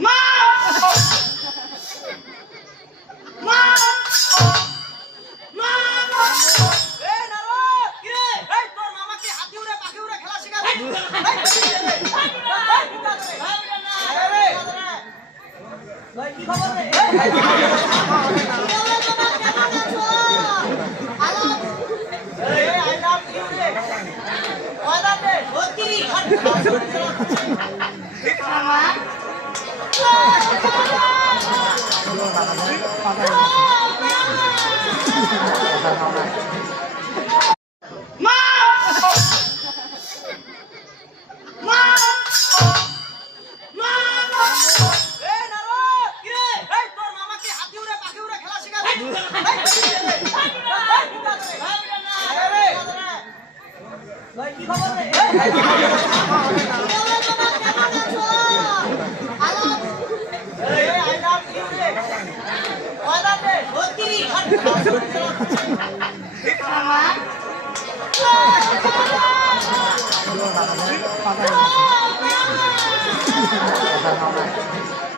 মা মা মা এই নারো কি রে এই তোর মামা কি হাতি উড়ে পাখি উড়ে খেলা শিখাবে ভাই কি খবর রে ভাই কি খবর রে পাতা